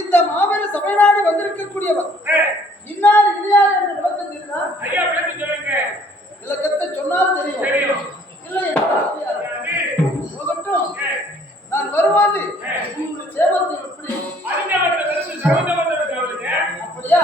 இந்த மாபெரும் சபைநாடு வந்திருக்கக்கூடியவர் இன்னார் இனியார் என்று விளக்கம் தெரியுதா? ஐயா விளக்கம் சொல்லுங்க. விளக்கத்தை சொன்னால் தெரியும். இல்லை போகட்டும். நான் வருவாது உங்களுடைய சேவத்தை எப்படி அப்படியா?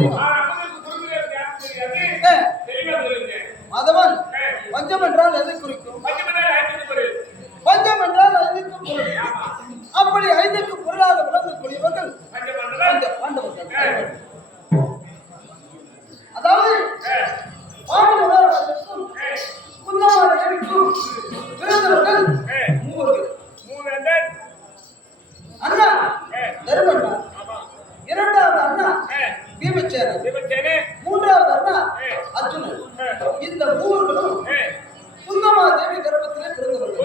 தெரியும். மாதவன், பஞ்சம் என்றால் எதை குறிக்கும்? பஞ்சம் என்றால் ஐந்துக்கு பொருள். அப்படி ஐந்துக்கு பொருளாக விளங்கக்கூடியவர்கள் பஞ்ச பாண்டவர்கள். அதாவது பாண்டவர்களுக்கும் குந்தமாதேவிக்கும் பிறந்தவர்கள் மூவர்கள். அண்ணா தருமண்ணா, இரண்டாவது அண்ணா பீமசேனன், மூன்றாவது அண்ணா அர்ஜுனன். இந்த மூவர்களும் குந்தமாதேவி கர்ப்பத்திலே பிறந்தவர்கள்.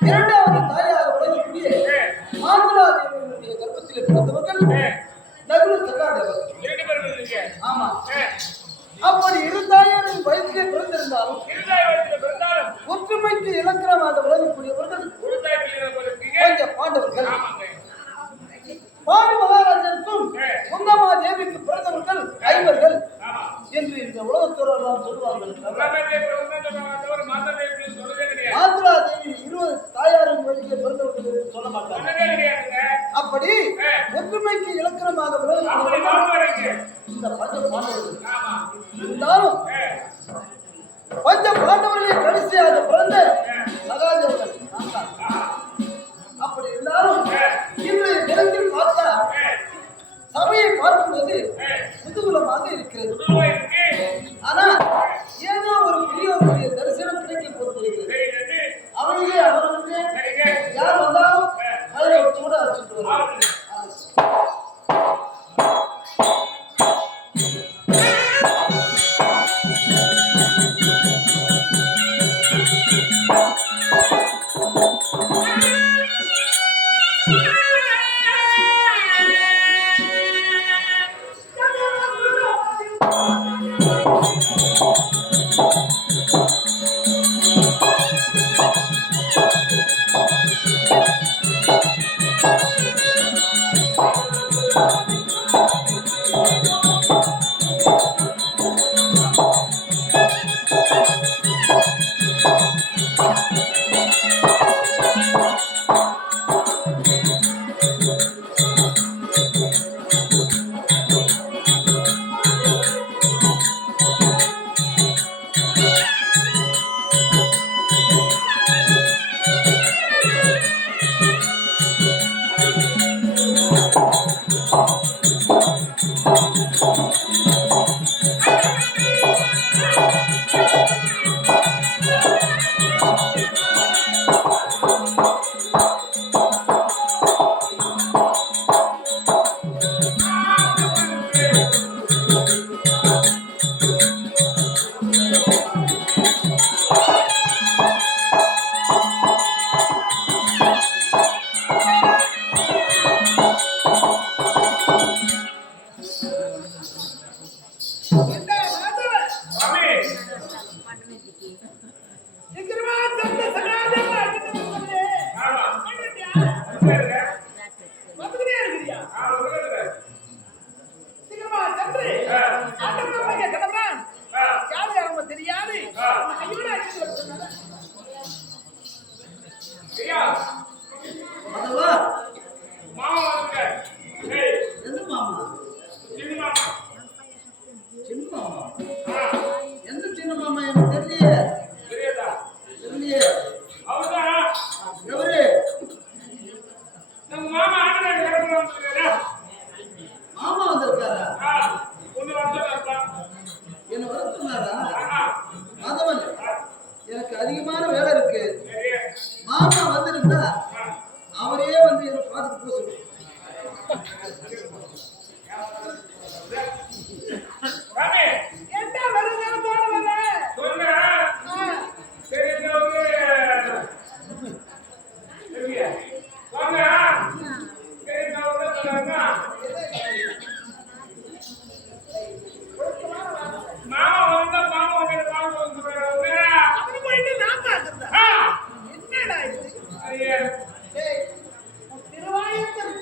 இரண்டாவது தாயாக விளங்கக்கூடிய மாதுளாதேவியுடைய கர்ப்பத்திலே பிறந்தவர்கள் நகுல சகாதேவர்கள். ஆமா, அப்படி இரு தாயாரின் வயிற்றிலே பிறந்திருந்தாலும் ஒற்றுமைக்கு இலக்கணமாக விளங்கக்கூடியவர்கள் பஞ்ச பாண்டவர்கள். பாண்டு மகாராஜனுக்கும் குந்தமாதேவிக்கு பிறந்தவர்கள் ஐவர்கள் என்று இந்த உலகத்தோரெல்லாம் சொல்லுவார்கள். மாதுளாதேவி 20 தாயாரின் வயிற்றிலே பிறந்தவர்கள் என்று சொல்ல மாட்டார்கள். அப்படி ஒற்றுமைக்கு இலக்கணமாக விளங்கக்கூடிய இந்த பஞ்ச பாண்டவர்கள் இருந்தாலும் பஞ்ச பாண்டவர்களை கடைசியாக பிறந்த சகாதேவர்கள். அப்படி இருந்தாலும் இன்றைய தினத்தில் பார்த்தா சபையை பார்க்கும்போது குதூகலமாக இருக்கிறது. ஆனா ஏதோ ஒரு பெரியவருடைய தரிசனம் கிடைக்க போகிறது. அவர்களே அவர்களுக்கு யார் வந்தாலும் அதை கூட அழைச்சிட்டு வருவார்கள். எனக்கு அதிகமான வேலை இருக்கு. மாமா வந்திருந்தா அவரே வந்து என்ன பார்த்துட்டு போக சொல்லு. திருவாயத்தில்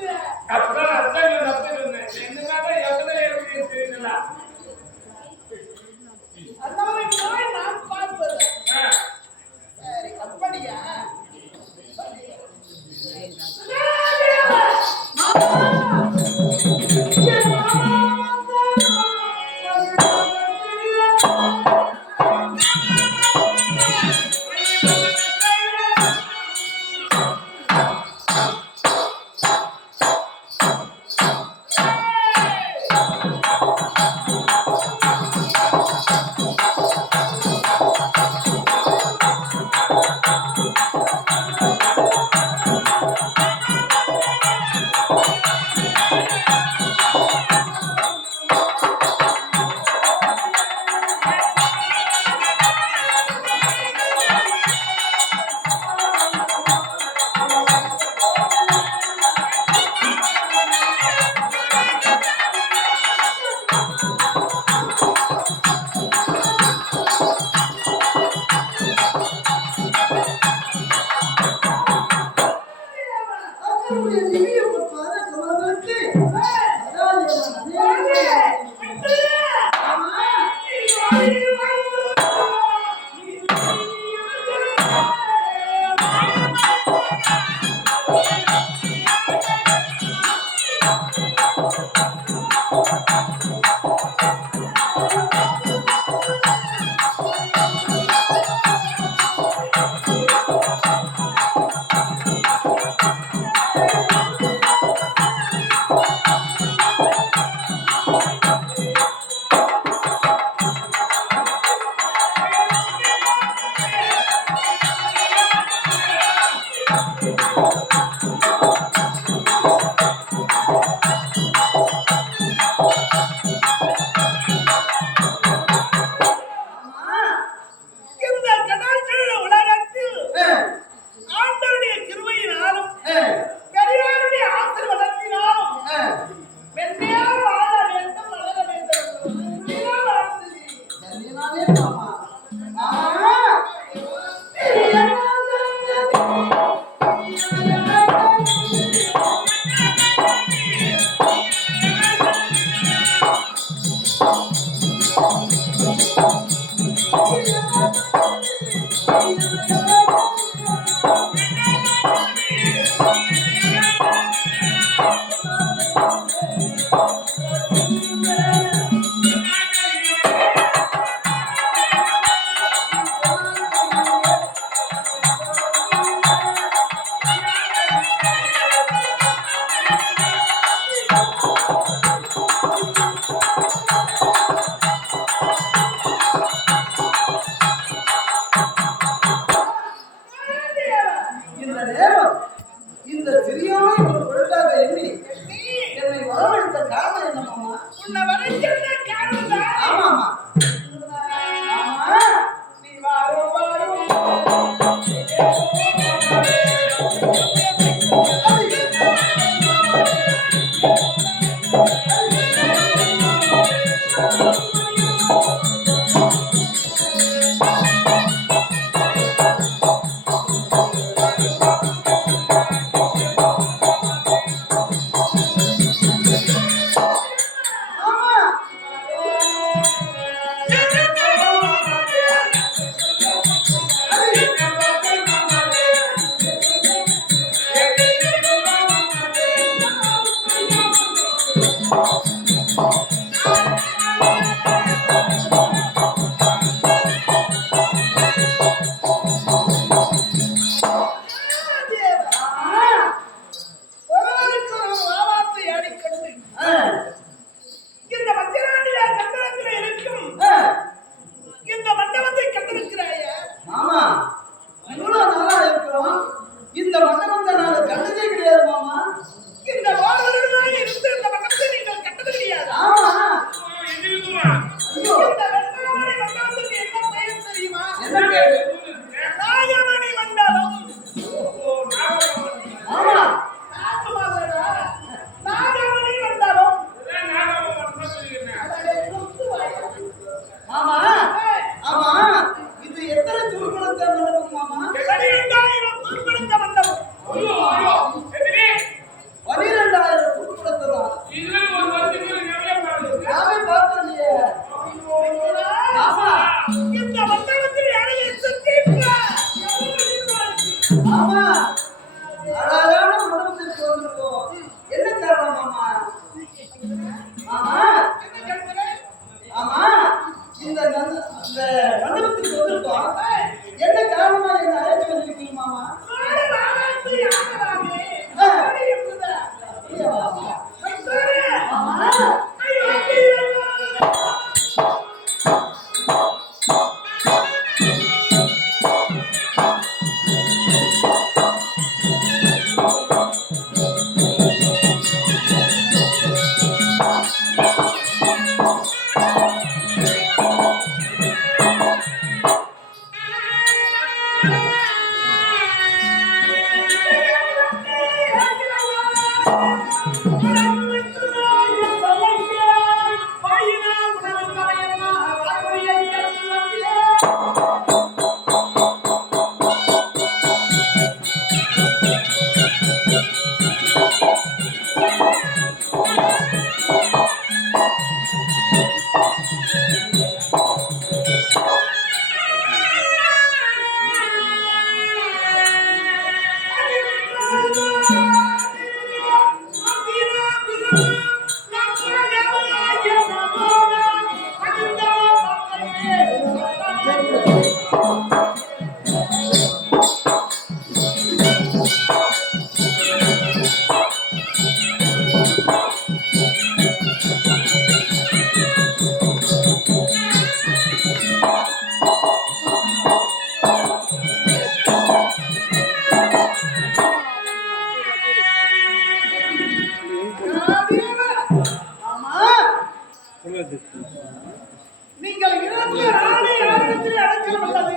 நீங்கள் இழந்த நாடு யாரிடத்திலே அடைக்கலம் உள்ளது?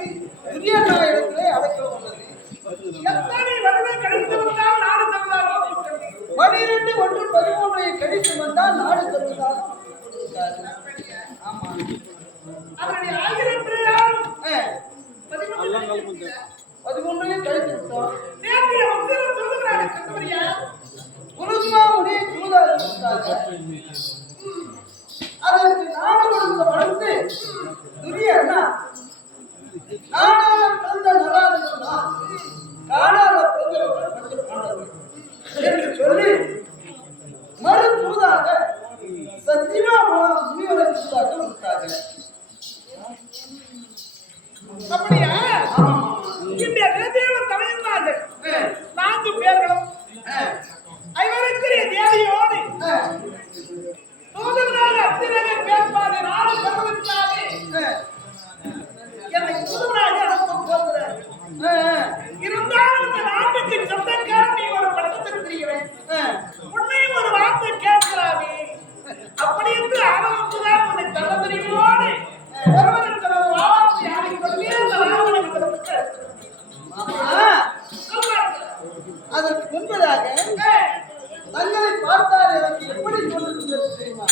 துரியனா இடத்திலே அடைக்கலம் உள்ளது. எத்தனை வருடம் கழித்து வந்தால் நாடு தருவதாக 12 1 13 கழித்து வந்தால் நாடு தருவதாக ஆமா. அவருடைய ஆயிரம் பிரயாணம் 13 கழித்து விட்டோம். நேற்றைய மந்திரம் தூதுவராக கண்டவரியா குருமா முனி தூதாக அதற்கு நாடகம் வளர்த்து துரியனா நாடாக பிறந்த நராதனா காடாக பிறந்தவர்கள் என்று சொல்லி மறுதூதாக சஞ்சீவா முனிவரை தூதாக விட்டார்கள். அப்படியா? இந்த தேவன் தலைவர்கள் 4 பேர்களும் ஐவருக்குரிய தேவையோடு தூதுவராக அத்திரக பேர்பாடு நாடு பகவத்தாலே என்னை தூதுவராக அனுப்ப போகிறார்கள். இருந்தாலும் இந்த நாட்டுக்கு சொந்தக்காரன் நீ ஒரு பட்டத்தை தெரிகிறேன், உன்னை ஒரு வார்த்தை கேட்கிறாவே அப்படி என்று ஆரம்பித்துதான் உன்னை தள்ளதறிவோடு ஒருவருக்கு ஒரு வார்த்தை ஆடிக்கொண்டே அந்த ராவணனுக்கு அதற்கு முன்பதாக தங்களை பார்த்தால் எனக்கு எப்படி தோன்றுகிறது தெரியுமா?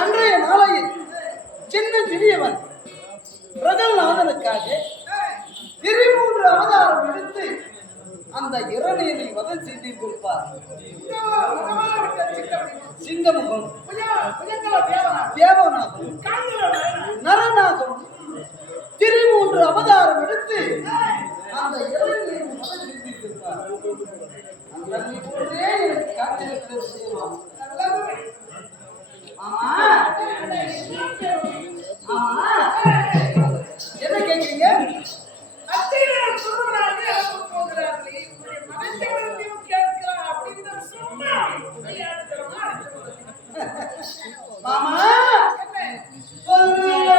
அன்றைய நாளையில் சின்ன சிறியவன் பிரகல்நாதனுக்காக 13 அவதாரம் எடுத்து அந்த இரணியனை வதம் செய்து கொடுப்பார். சிங்கமுகம், தேவனாகும், நரனாகும் 13 அவதாரம் எடுத்து அந்த இரணியனை வதம் செய்து கொடுப்பார். அந்த போன்றே எனக்கு காத்திருக்கிறது. ஆமா ஆமா என்ன கேட்கீங்க? அத்திரன் சொல்றாங்க போகிறார்களே உங்களுடைய மனசை வந்து கேட்கிறா அப்படின்னு சொன்னா மாமா சொல்லுங்க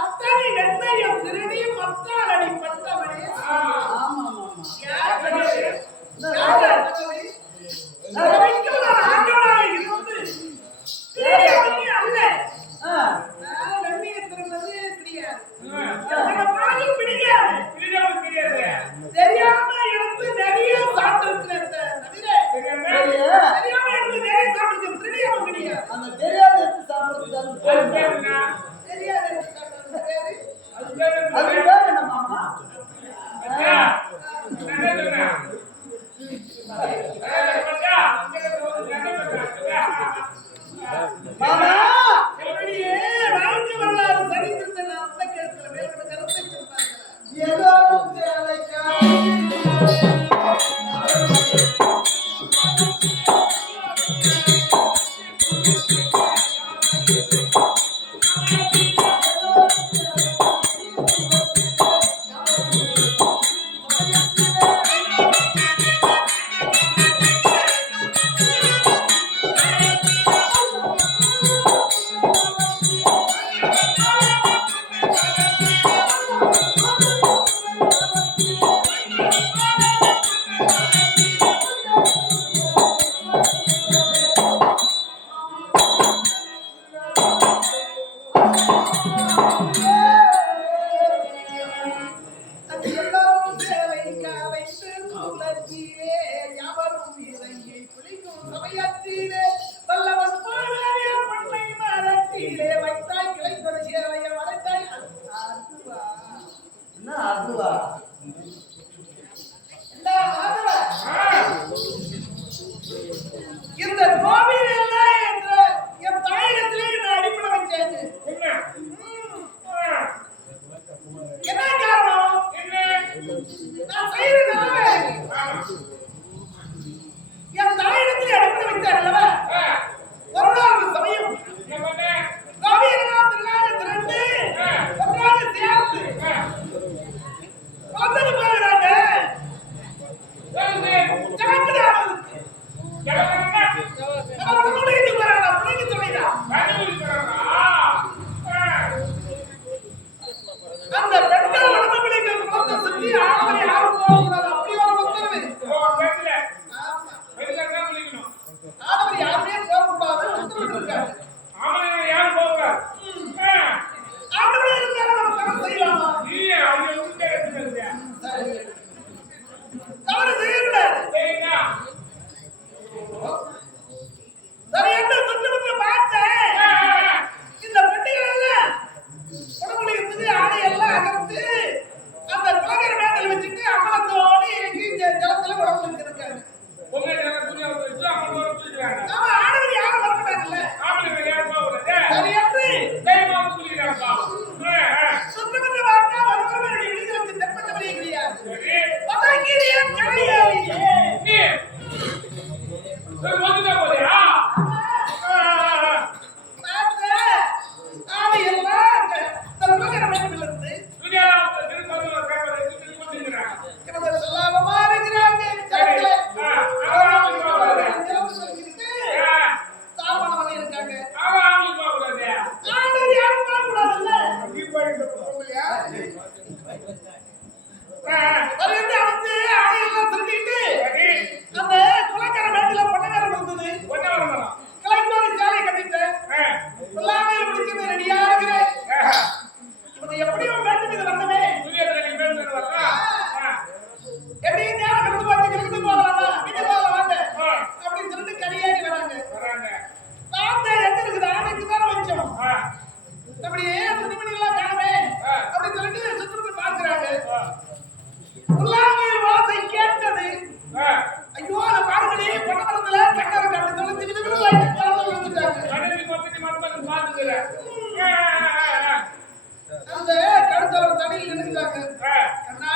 அத்தனை வெண்ணையும் திருடி மத்தால் அடிப்பட்டவனே. யார் சொன்னது? யார் சொன்னது? வரைக்கும் நான் ஆண்டவனாக இருந்து திருடியவனே அல்ல. நான் வெண்ணையை திருடுனது கிடையாது. எனக்கு பாதி பிடிக்காது. தெரியாம எடுத்து நிறைய சாப்பிட்டிருக்கிறேன் தவிர தெரியாம எடுத்து நிறைய சாப்பிட்டிருக்கேன். திருடியவன் கிடையாது. அந்த தெரியாத எடுத்து சாப்பிடுறது தெரியாத எடுத்து சாப்பிடுறது பேரு அது பேர் என்ன மாமா? மாமா எப்படியே வாழ்க்கை வரலாறு சரித்திரத்தை நான் கேட்கிறேன். வேற கருத்தை சொல்றாங்க. ஏதோ தேவைக்கா என்ன அதுவா? இந்த கோவில் என்ற என் தாயிடத்திலே நான் அடிப்படை வச்சேன். என்ன காரணம்? நான் செய்யறது என் தாயிடத்திலே அடிப்படை வைத்தார் அல்லவா? ஒரு நாள் சமயம் கோவிலாம் திருநாள் ரெண்டு ஒன்றாக சேர்ந்து வந்துட்டு போகிறாங்க. அந்த பெண்கள் உடம்புகளை குளத்தை சுற்றி ஆடவரை யாரும் போகக்கூடாது. அப்படி ஒரு உத்தரவு. ஆடவர் யாருமே போகக்கூடாது உத்தரவு இருக்காரு. ஆடவர் இருந்தாலும் நம்ம தவறு செய்யலாமா? தவறு செய்யக்கூடாது. சரி என்று சுற்றுமுற்று பார்த்தேன். இந்த பெட்டிகள் எல்லாம் உடம்புல இருந்து ஆடை எல்லாம் அகர்த்து அந்த குலகர மேட்டல் வச்சுட்டு அமலத்தோடு இறங்கி ஜலத்துல உடம்புல வச்சிருக்காங்க. ஆமா, ஆடவர் யாரும் வரமாட்டாங்கல்ல. சரி என்று சுற்றுமுற்று பார்த்தா ஒருவருடைய விடுதலுக்கு தென்பட்டவரே கிடையாது. பதங்கிரிய கரையாளியே அந்த கடுத்தளவு தடியில் நின்னுட்டாங்க. அண்ணா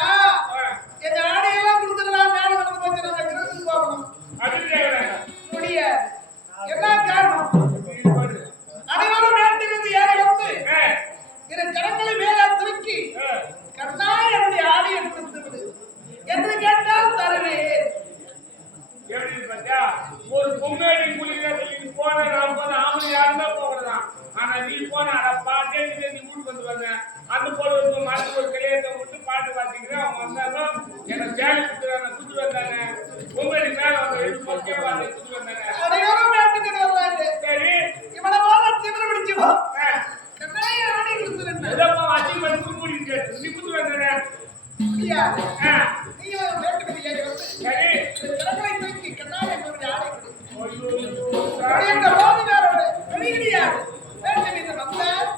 ஒரு பொம்மையடி குளிக்கிறதுக்கு போன நான் போன ஆம்பளை யாருமே போகிறதான். ஆனா நீ போன அட பாட்டே நீ வீட்டுக்கு வந்து வந்த அந்த போல ஒரு மரத்து ஒரு கிளையத்தை விட்டு பாட்டு பாத்திக்கிறேன். அவங்க வந்தாலும் என்ன சேலை குடுத்துறாங்க குடுத்து வந்தாங்க. பொம்மையடி மேல வந்து எடுத்து போக்கே வந்து குடுத்து வந்தாங்க. அடையாளம் வேண்டுகிறது வந்தாங்க. சரி இவனை போல திமிர பிடிச்சுவா கட்டாய ஆணை கொடுத்துருந்தேன். இதப்பா அச்சி பண்ணி குடிக்க நீ குடுத்து வந்தாங்க. முடியாது. நீ வேண்டுகிறது ஏறி வந்து சரி கடற்கரை தூக்கி கட்டாய என்னுடைய ஆணை கொடு. ஐயோ எங்க போது வேற வெளி கிடையாது. வேண்டும் இது வந்தார்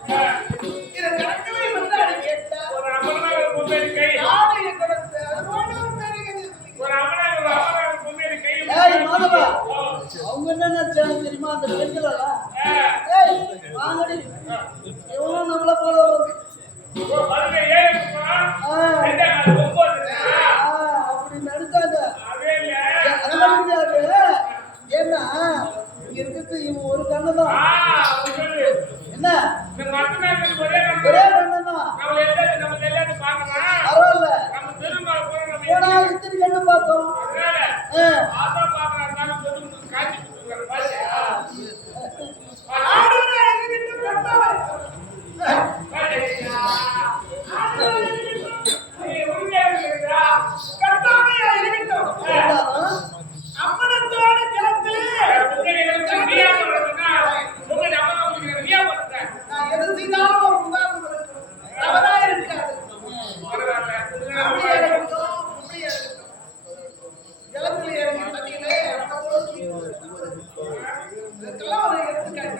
இதை கடற்கரை வந்தாடி கேட்டார். ஒரு அமரனாக பொம்மையடி கை ஆணையை கொடுத்து அதோட ஒரு பெருகிறது. ஒரு அமரனாக பொம்மையடி கை ஏய் மாதவா அவங்க என்ன நினைச்சாங்க தெரியுமா அந்த பெண்கள் எல்லாம் ஏய் வாங்கடி இவனும் நம்மள போல பருங்க ஏறி அப்படி நடிச்சாங்க அதே இல்ல அது மட்டும் கிடையாது. ஏன்னா இங்க இருக்கிறது இவன் ஒரு கண்ணு தான் என்ன இந்த மரத்துனால ஒரே ஒரே கண்ணு தான் நம்ம எல்லாரும் பார்க்கலாம். பரவாயில்ல நம்ம பெருமாள் போற நம்ம போனா இத்தனை கண்ணு பார்த்தோம் அதனால ஆசா பார்க்கறாங்க சொல்லி காட்சி கொடுக்குறாங்க பாருங்க. ஆடுவதை எங்கிட்டு கட்டாய். கட்டாமையா இருக்கட்டும். அம்மனத்தோட ஜலத்திலே நான் எது செய்தாலும் ஒரு உதாரணம் இருக்கும். தவறா இருக்காது. அப்படியே இருக்கட்டும், அப்படியே இருக்கட்டும். ஜலத்திலே இறங்கி தண்ணியிலே இதெல்லாம் ஒரு எடுத்துக்காட்டு.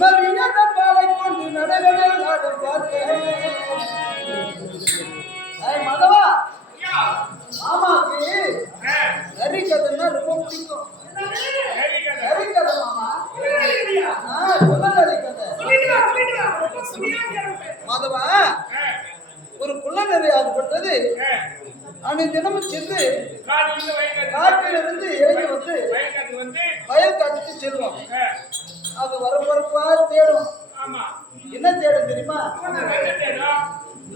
வேற என்ன கருத்தில் பாருங்க. மதவா மாமாக்கு நரி கதைன்னா ரொம்ப பிடிக்கும். நரி கதை மாமா குள்ள நரி கதை மாதவா ஒரு குள்ள நரி ஆகப்பட்டது. அன்னைக்கு தினமும் சென்று காட்டிலிருந்து இறங்கி வந்து வயல் காட்டுக்கு செல்வோம். அது வரப்பரப்பா தேடும். என்ன தேடும் தெரியுமா?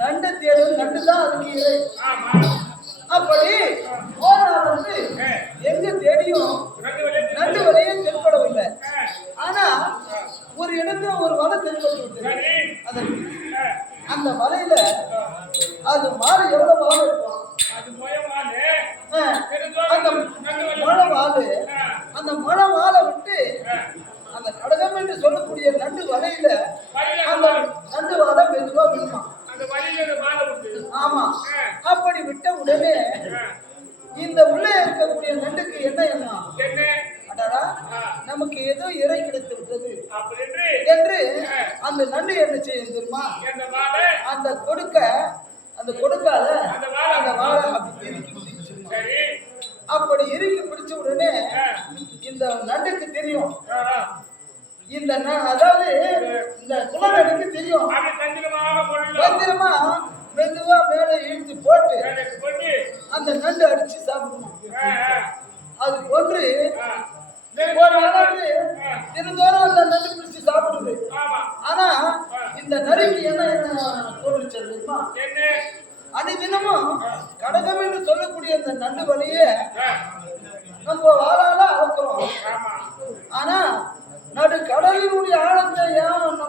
நண்டு தேடும். நண்டு தான் அதுக்கு இறை. அப்படி போனா வந்து எங்க தேடியும் நண்டு வலையும் தென்படவில்லை. ஆனா ஒரு இடத்துல ஒரு வலை தென்பட்டு விட்டது. அந்த வலையில அது மாறு எவ்வளவு வாழை இருக்கும். அந்த மழை வாழு அந்த மழை வாழை விட்டு அந்த கடகம் என்று சொல்லக்கூடிய நண்டு வலையில அந்த நண்டு வாழை மெதுவா விடுமா. ஆமா. அப்படி விட்ட உடனே இந்த உள்ளே இருக்கக்கூடிய நண்டுக்கு என்ன எண்ணம்? அடடா நமக்கு ஏதோ இறை கிடைத்து விட்டது என்று அந்த நண்டு என்ன செய்யும் தெரியுமா? அந்த கொடுக்கால அந்த வாழை அப்படி இறுக்கி பிடிச்சிருமா. அப்படி இறுக்கி பிடிச்ச உடனே இந்த நண்டுக்கு தெரியும். இந்த அதாவது இந்த குளநடுக்கு தெரியும். பத்திரமா மெதுவா மேல இழுத்து போட்டு அந்த நண்டு அடிச்சு சாப்பிடுமா. அது ஒன்று ஒரு அளவு தினந்தோறும் அந்த நண்டு பிடிச்சு சாப்பிடுது. ஆனா இந்த நரிக்கு என்ன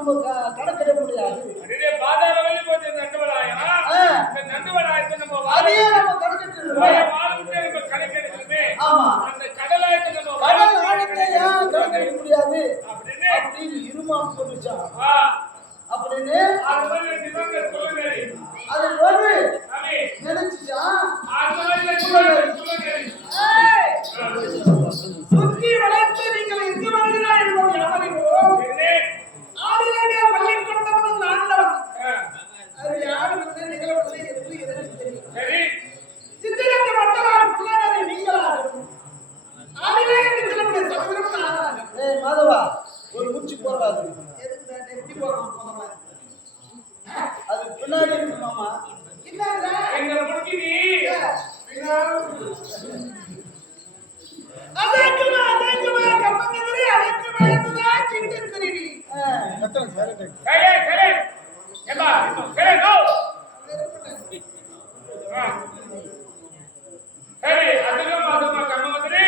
நம்ம கணக்கிட முடியாது. அடே பாதாள வழி போச்சு நண்டுவலாயா இந்த நண்டுவலாயத்தை நம்ம அதையே நம்ம கணக்கிட்டு வாழ்ந்துட்டே நம்ம கணக்கெடுக்கணுமே. ஆமா அந்த கடலாயத்தை நம்ம கடல் ஆழத்தை ஏன் கணக்கிட முடியாது அப்படின்னு இருமாம் சொல்லிச்சான். அப்படின்னு அது மாதிரி நிதாங்க சொல்லுங்க. அது ஒரு சாமி நினைச்சுச்சான். அது மாதிரி சொல்லுங்க. சுற்றி வளைத்து நீங்கள் எங்கு வருகிறாய் என்பதை அவரிவோம். ஆதியிலே பள்ளி கொண்டவன் ஆண்டவன். அது யார் வந்து நிகழவில்லை என்று எனக்கு தெரியும். சரி சித்திரத்தை மட்டவாறு பிள்ளையாரை நீங்களாகும். ஆதியிலே என்று சொல்லக்கூடிய சமுதிரம் நானாகும். ஏய் மாதவா ஒரு மூச்சு போறாது. எதுக்கு நான் எப்படி போறோம் போனமா? அது பின்னாடி இருக்கு மாமா. என்னங்க எங்க முட்டினி அதேக்குமா கம்பங்கதிரி அதேக்குமா என்றுதான் சிந்திருக்கிறீ. சரி சரி ஏமா சரி நோ சரி அதுக்கு மாதமா கம்மந்திரி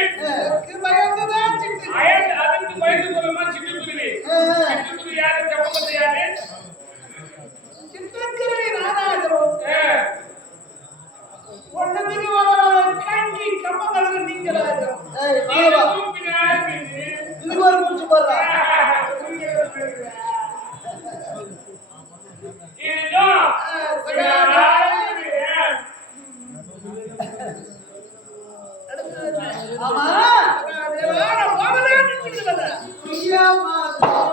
பயந்துதான் சிந்தி. அதுக்கு பயந்து போலமா சிட்டுக்குருவி சிட்டுக்குருவி யாரு கம்மந்திரி யாரு சிந்திருக்கிறீ நானாகிறோம். ஒன்னதுக்கு கங்கி கம்பங்கதிரி நீங்களாகிறோம். ஏய் மாதவா இதுக்கு ஒரு மூச்சு போறா. ஆமா தேவான பாவலான்னு சொல்லுவதா? ஐயா மாதவா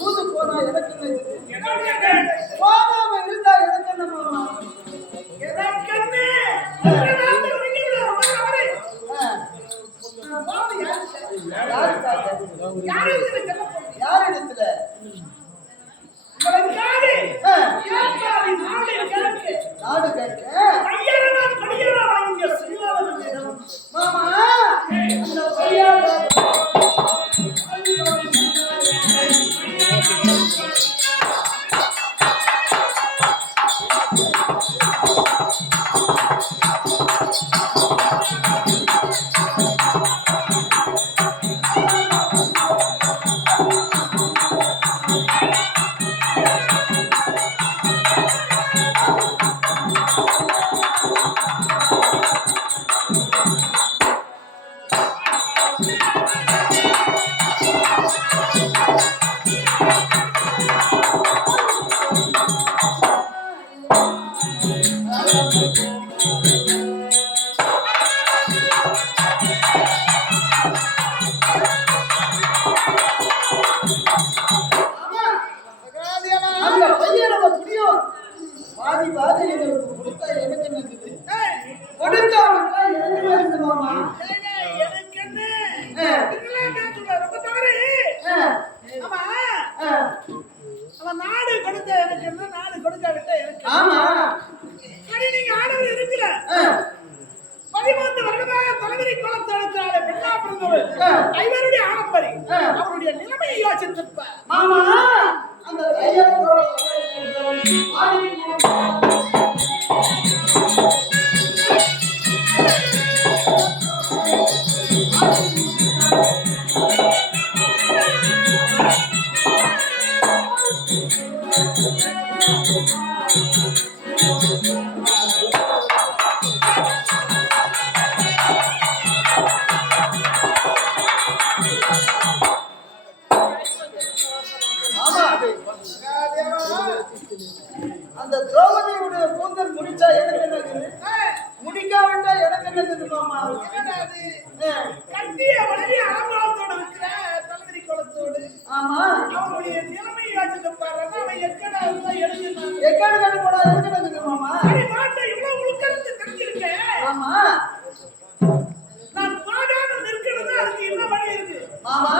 தூது போனா எனக்கு என்ன இது? போகாம இருந்தா எனக்கு என்ன மாமா? எனக்கென்ன? என்னதான் உரிமையில ரொம்ப தவறு. போது யாருக்காக? யாரு இதுல சொல்ல போறீங்க? யாரிடத்துல? உங்களுக்காக ஆ, ஏற்காடி நாடு கேட்க நாடு கேட்க ஐயரனா படியரா வாங்கிய சிறுவர்கள் மாமா அந்த பையன் அந்த பையன் நம்ம குடியும் பாதி பாதி எங்களுக்கு கொடுத்தா எனக்கு என்னது? கொடுத்தா மட்டும் எனக்கு என்னது மாமா? எனக்கென்ன? இதெல்லாம் பேசுற ரொம்ப தவறு. ஆமா அவன் நாடு கொடுத்த எனக்கு என்ன நாடு கொடுக்க விட்ட எனக்கு ஆமா சரி நீங்க ஆடவர் இருக்கல 13 வருடமாக தலைவரி குளத்தெடுத்தாலே பெண்ணா பிறந்தவர் ஐவருடைய ஆடம்பரி அவருடைய நிலைமையை யோசித்திருப்ப மாமா அந்த பையன் அந்த திரௌபதியுடைய கூந்தல் முடிச்சா எனக்கு என்னது, முடிக்காவிட்டா எனக்கு என்னது மாமா? கட்டிய வழி அலங்காரத்தோடு இருக்கிற தந்திரி குளத்தோடு ஆமா, அவனுடைய நிலைமை யோசித்து பாரு. அவன் எக்கடா எழுதினான். எக்காடு கட்டு போடா எனக்கு என்னது மாமா? மாட்டை இவ்வளவு உட்கருந்து தெரிஞ்சிருக்கேன். ஆமா, நான் பாடாம நிற்கிறது அதுக்கு என்ன வழி இருக்கு மாமா.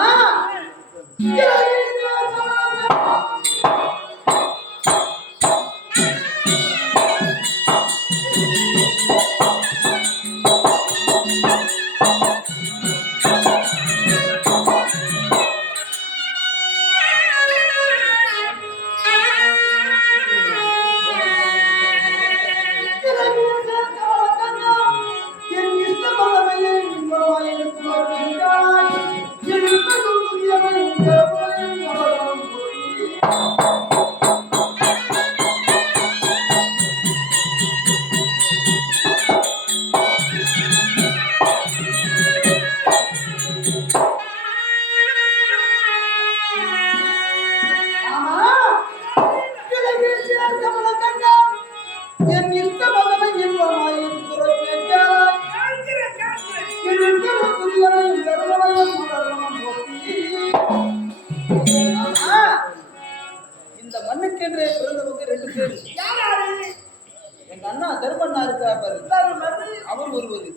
என் இஷ்ட மகனை இன்பமாயின் குறைப்பேன் இந்த மண்ணுக்கென்றே பிறந்தவங்க 2 பேர். எங்க அண்ணா தர்மண்ணா இருக்கார் பாரு, அவர் ஒருவர்.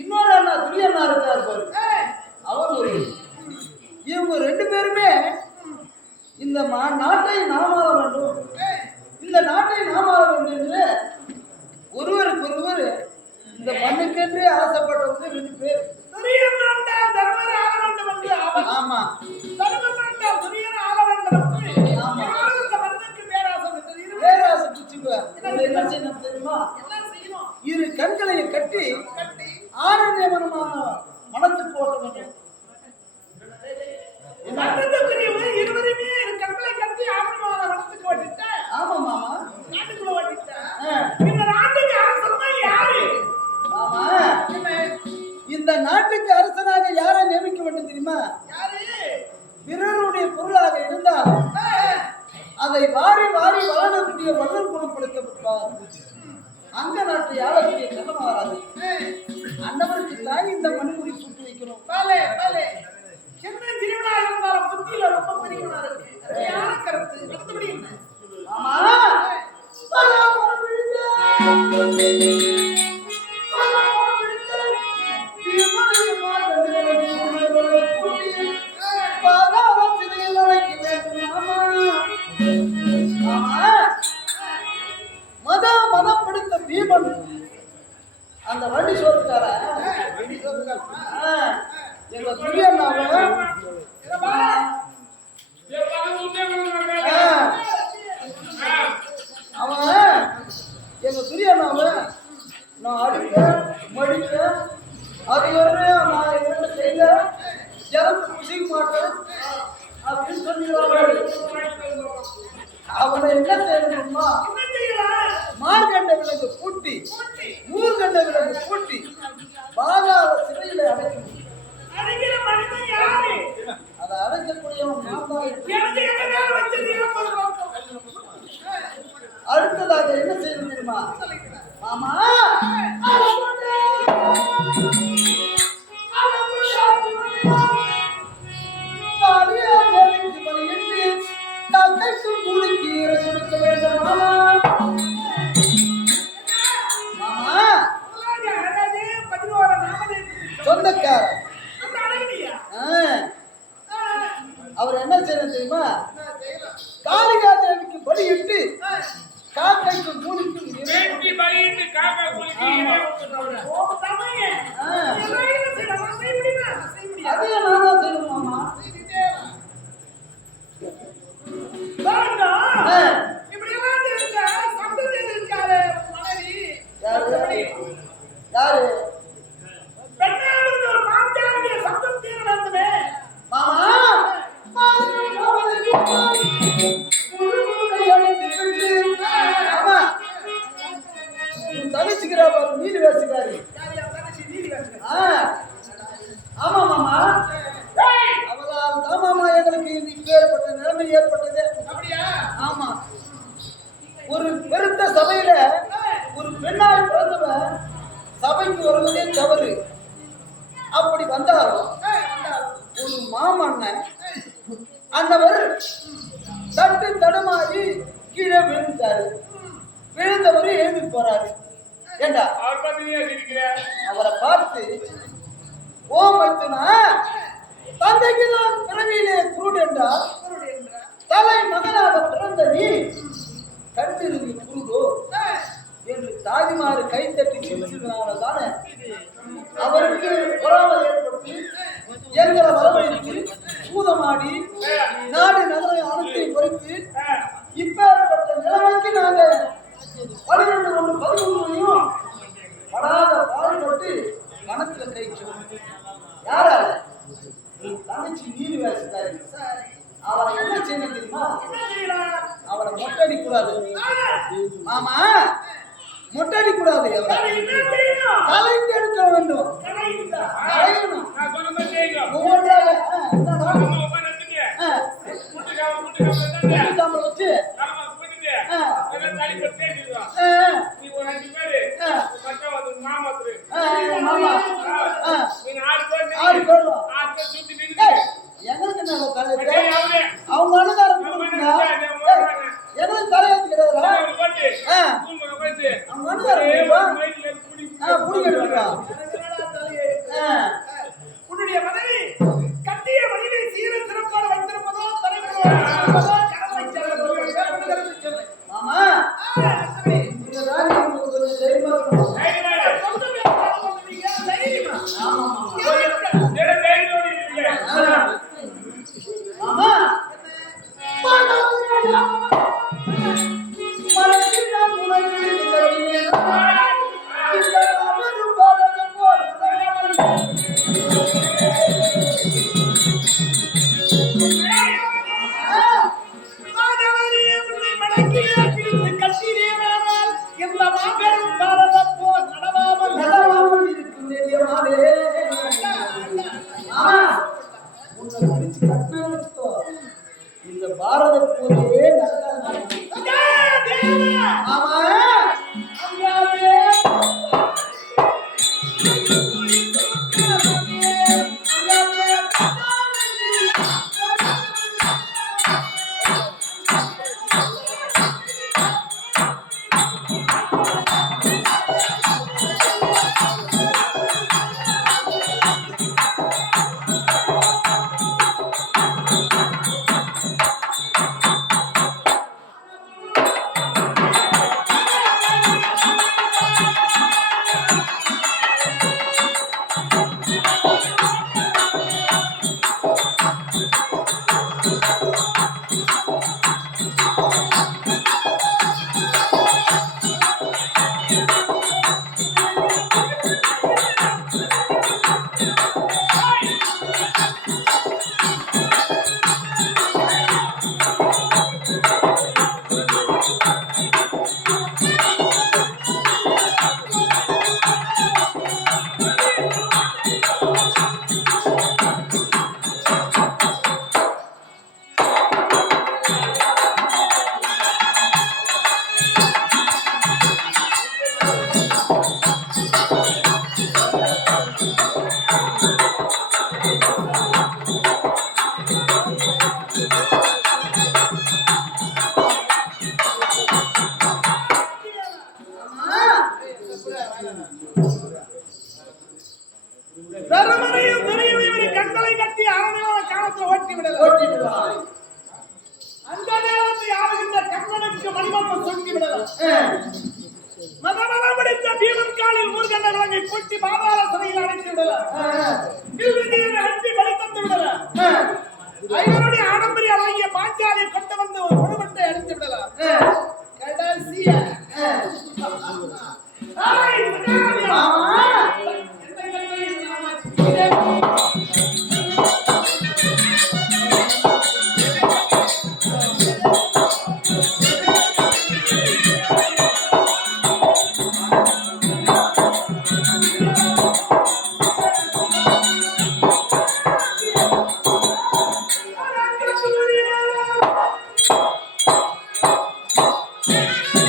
இன்னொரு அண்ணா துரியண்ணா இருக்கார் பாரு, அவர் ஒருவர். இவங்க 2 பேருமே இந்த நாட்டை நாமாள வேண்டும், இந்த நாட்டை நாமாள வேண்டும் என்று ஒருவருக்கு ஒருவர் இந்த மண்ணுக்கென்றே ஆசைப்பட்டவங்க 2 பேர். ஆமா, பேராசை பிடிச்சுக்குவ. என்ன செய்யணும் தெரியுமா? இரு கண்களை கட்டி ஆரண்யமனமான மனத்துக்கு ஓட்ட வேண்டும். இருவருமே கண்களை கட்டி ஆரம்பமான வனத்துக்கு ஓட்டிட்டேன். ஆமா மாமா, நாட்டுக்குள்ள ஓட்டிட்டேன். இந்த நாட்டுக்கு அரசன் யாரு? ஆமா, இந்த நாட்டுக்கு அரசனாக யாரை நியமிக்க வேண்டும் தெரியுமா? யாரு? பிறருடைய பொருளாக இருந்தால் அதை வாரி வாரி வளரக்கூடிய வள்ளல் குணப்படுத்தப்பட்டார். அந்த நாட்டை ஆளக்கூடிய கண்ணமாறாது. அன்னவருக்கு தாய் இந்த மணிமுடி சுட்டு வைக்கணும். பாலே பாலே சின்ன திருவிழா இருந்தாலும் புத்தியில ரொம்ப பெரியவனா இருக்கு. சரியான கருத்து. அடுத்தபடி என்ன? ஆமா, மதம் பிடித்த பீமன் அந்த வண்டி சோறுக்கார எங்க துரியண்ணாவை அவன் எங்க துரியண்ணாவை நான் அடிக்க மடிக்க அது நான் 2 செய்ய ஜலத்து குசிக்க மாட்டேன் அப்படின்னு சொல்லி அவனை என்ன செய்யணுமா? மார்கண்ட விலங்கு பூட்டி மூர்கண்ட விலங்கு பூட்டி பாதாள சிறையில அடைக்கணும். அதை அடைக்கக்கூடியவன் நான் தான். அடுத்ததாக என்ன செய்யணும் தெரியுமா மாமா? கொடுக்க வேண்டும் மாமா. மாமா சொந்தக்காரர் அவர் என்ன செய்யணும் தெரியுமா? காளிகா தேவிக்கு பலியிட்டு காக்கைக்கும் கூலிக்கும் ஒரு பெருத்த சபையில ஒரு பெண்ணாய் பிறந்தவன் சபைக்கு வருவதே தவறு. அப்படி வந்தாலும் ஒரு மாமன்னன் அந்தவர் தட்டு தடுமாறி கீழே விழுந்தாரு. விழுந்தவர் எழுதி போறாரு. ஏண்டா அவரை பார்த்து ஓ மைத்துனா, தந்தைக்குதான் பிறவியிலே குருடு என்றார். தலை மகனாக பிறந்த நீ கண்டிருந்தி குருடோ என்று தாதிமாறு கைத்தட்டி சிரிச்சதுனால தானே அவருக்கு பொறாமை ஏற்பட்டு எங்களை வரவழைத்து பூதமாடி நாடு நகரை அனைத்தையும் குறைத்து இப்பேற்பட்ட நிலைமைக்கு நாங்க 12 படாத பாடுபட்டு கணத்துல கைச்சோம். யாரால? தங்கச்சி நீர் வேசிட்டாரு. அவரை என்ன செய்யணும் தெரியுமா? அவரை மொட்டடி கூடாது மாமா, மொட்டடி கூடாது. கலைந்து எடுக்க வேண்டும். வச்சு அவங்க அனுதாரம் எங்களுக்கு தலையாத்து கிடையாது. அவங்க அனுதாரம் உன்னுடைய மனைவி கட்டிய மனைவி சீர சிறப்பாக வைத்திருப்பதோ தலைமுறை மாமா இந்த பாரத போரே தரமறையும் தெரியவில்லை கண்களை கட்டி அரணியான காலத்தில் ஓட்டி விடலாம். அந்த நேரத்தில் ஆளுகின்ற கண்ணனுக்கு மணிமன்றம் சொல்லி விடலாம். மதமலம் பிடித்த பீமன் காலில் முருகன் விலங்கை கொட்டி பாதாள சிறையில் அடைத்து விடலாம். வில்விதியை அட்டி வழித்தந்து விடலாம். ஐவருடைய ஆடம்பரிய அழகிய பாஞ்சாலியை கொண்டு வந்து ஒரு முழுவட்டை அடித்து விடலாம். கடைசியா Yeah.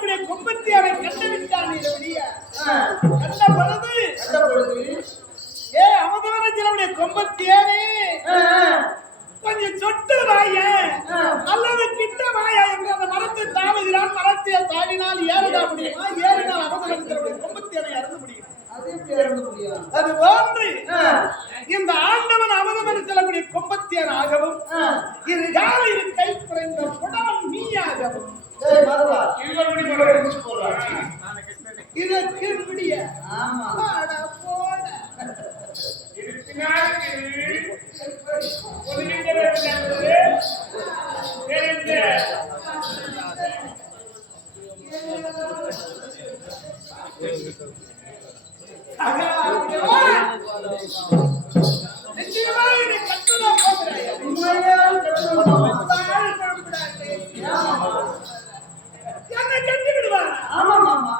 செல்லக்கூடிய கொம்பத்தியாரை கண்டுவிட்டான் வெளிய கண்ட பொழுது ஏ அமுதவன செல்லக்கூடிய கொம்பத்தியாரே கொஞ்சம் சொட்டு வாய அல்லது கிட்ட வாயா என்று அந்த மரத்தை தாவுகிறான். மரத்தை தாவினால் ஏறதா முடியுமா? ஏறினால் அமுதவன செல்லக்கூடிய கொம்பத்தியாரை இறந்து முடியும். அது போன்று இந்த ஆண்டவன் அமுதவன செல்லக்கூடிய கொம்பத்தியார் ஆகவும் இரு கால இரு கை குறைந்த புடவன் நீயாகவும் இதற்கு முடிய போட என்ன கட்டி விடுவார். ஆமா மாமா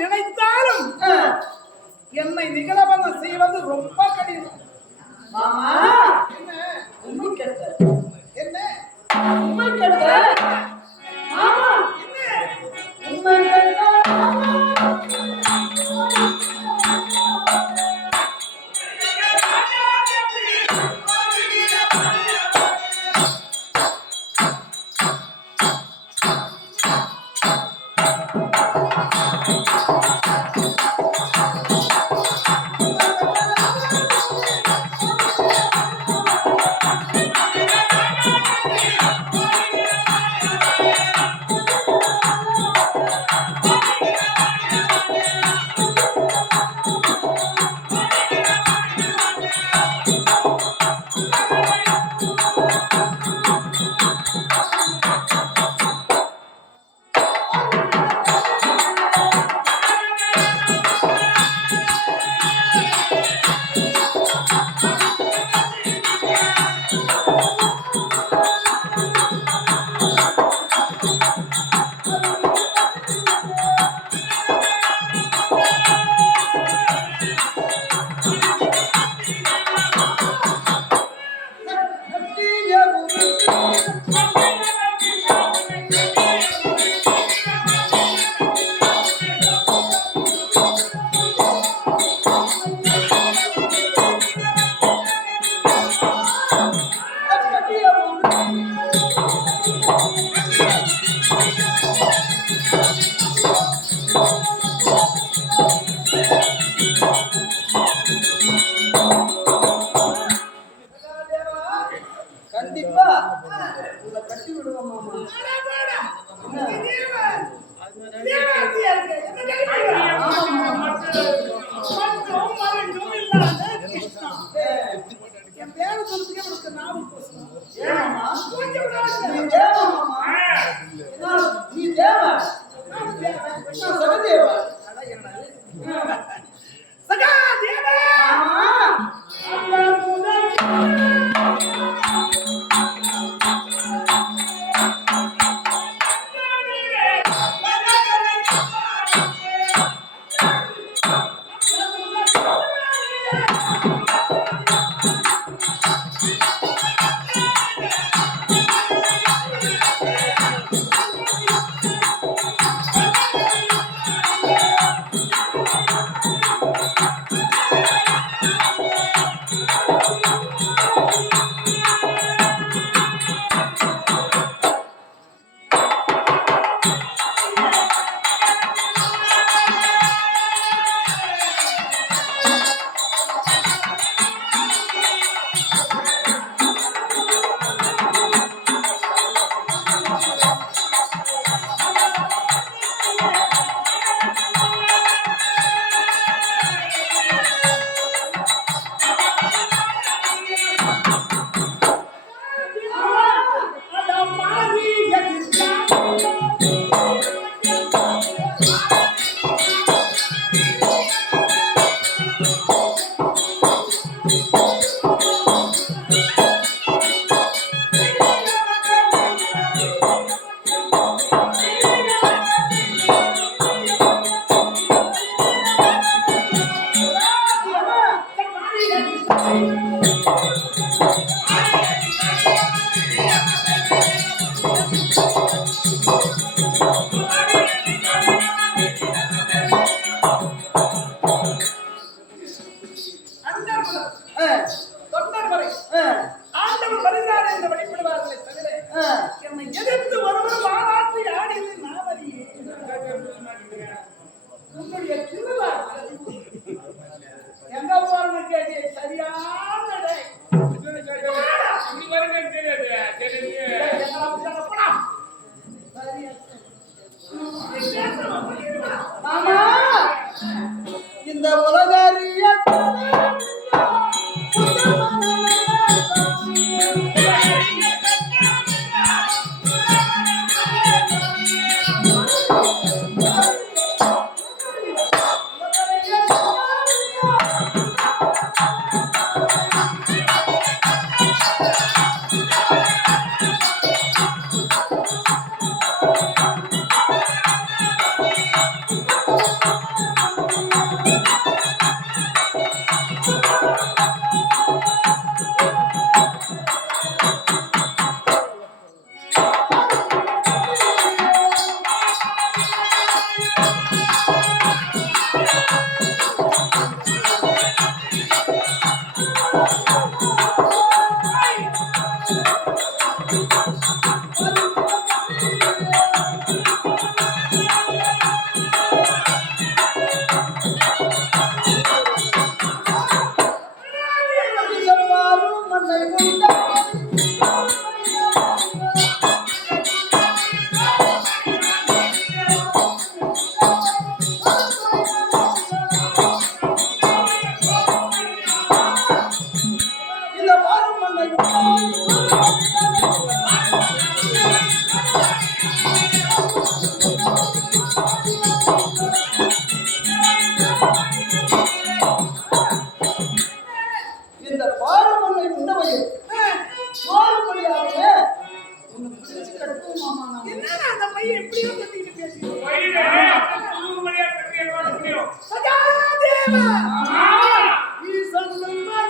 நினைத்தாலும் என்னை நிகழவன செய்வது ரொம்ப கடினம். மாமா என்ன உண்மை கேட்ட என்ன உண்மை கேட்ட மாமா என்ன உண்மை கேட்ட உங்களை கட்டி விடுவோம் மாமா. அடா போடா. என்ன? தேவாத்தியா இருக்கு. என்ன கேக்குறீங்க? மட்டும் மறைஞ்சும் இல்லாத கிருஷ்ணா. என் பேரை சொல்றதுக்கே உனக்கு நாவு கோசம். ஏமாமா? கொஞ்சம் விடாத. நீ தேவா மாமா. என்ன? நீ தேவா? நான் தேவன். நான் சகதேவா. அட என்னடா சகா தேவா. ஆமா. அந்த முதல் தொண்டர் வரை ஆண்டவர் வருகிறார் என்று வழிபடுவார்களே தவிர என்னை எதிர்த்து ஒருவர் மாநாட்டு ஆடியது நாவறியே உன்னுடைய திருவிழா எங்க போறன்னு கேட்டு சரியான டே. இப்படி வருங்கன்னு தெரியாது. சரி, மாமா இந்த உலகாரிய இந்த பாரமல்லை உண்டவையில் சோறுபடியாகவே உன்னை பிடிச்சு கட்டுவோம் மாமா நான். என்னடா அந்த பையன் எப்படியோ கத்திட்டு பேசுறீங்க வயிறு புதுமணியா கட்டி என்ன முடியும்? சகாதேவா ஆ! ஈசன் ஆ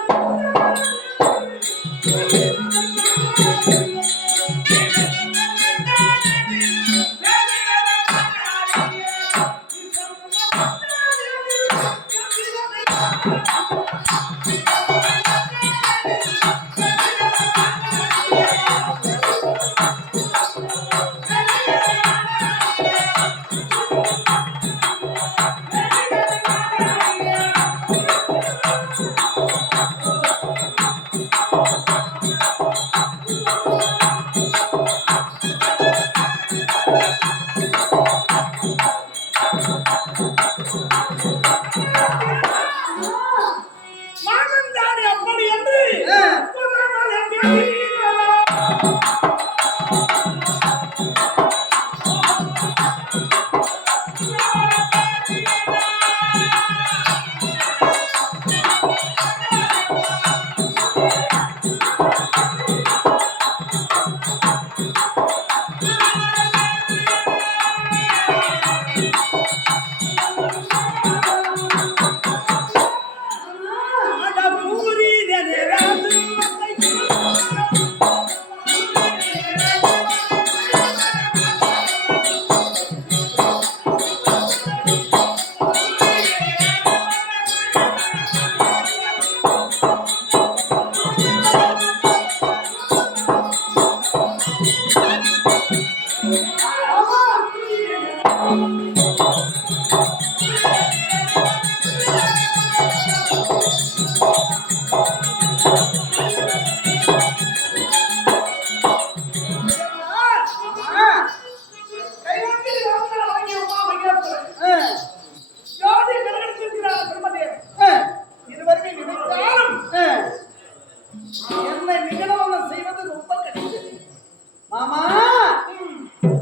மாமா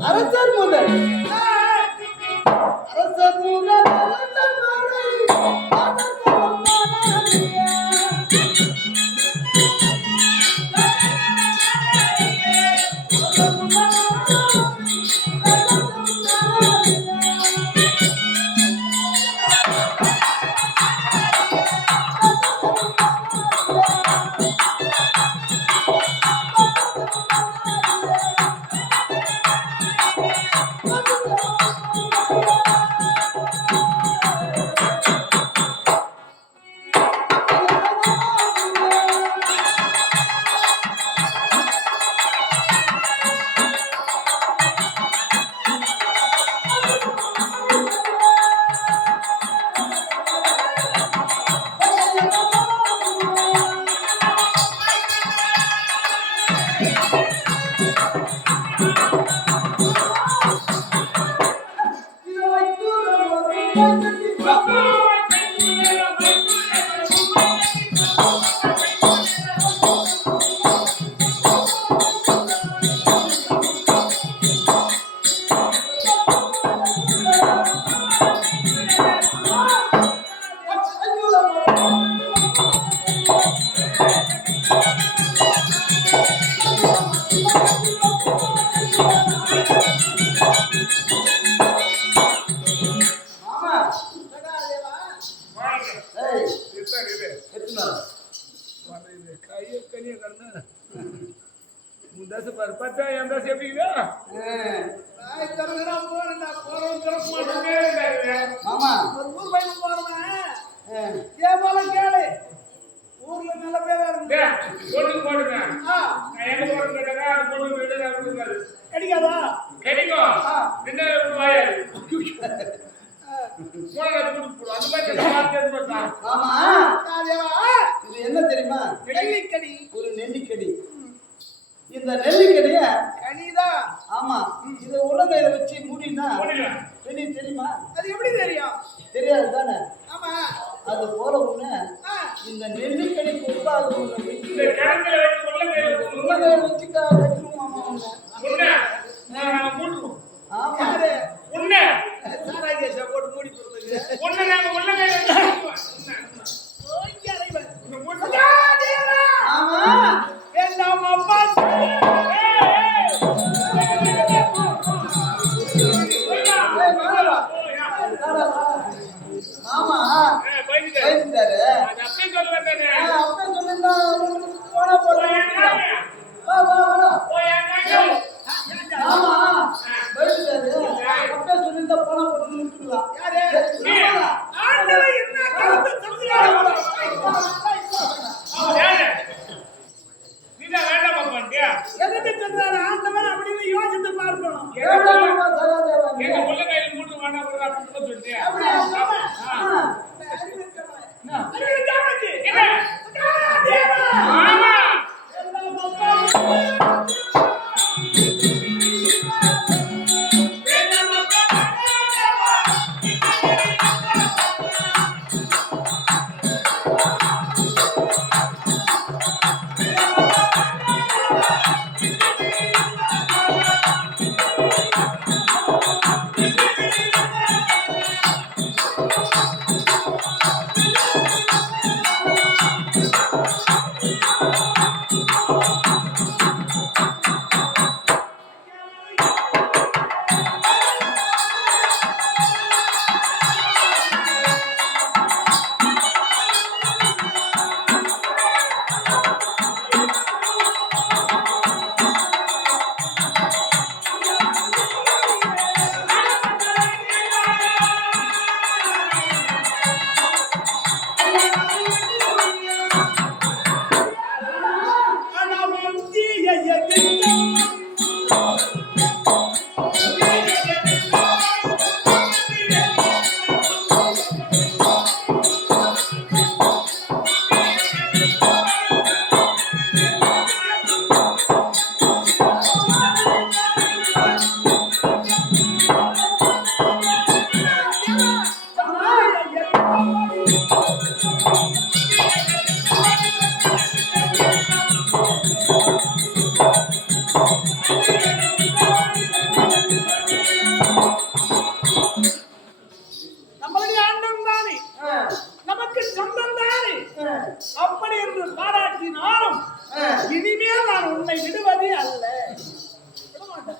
அரசர் முதல் அரசர் முதல் அரசர் மறை அரசர் மறையா மாமா ஒரு ஊர் பையன் போறவன் ஏன் போல கேளு ஊர்ல நல்ல பேரா இருக்கு கிடைக்காதா மாமா இது என்ன தெரியுமா நெல்லிக்கடி ஒரு நெல்லிக்கடி இந்த நெல்லிக்கடிய கனிதான் ஆமா இத உலகையில வச்சு மூடினா வெளிய தெரியுமா அது எப்படி தெரியும் தெரியாது தானே ஆமா அது போல ஒண்ணு இந்த நெல்லிக்கடிக்கு உட்காது உலகையில வச்சு வைக்கணும் மாமா ஆமா சாராயேஷா போட்டு மூடி போடுறது ஆமா எல்லாம் அப்பா ஏய்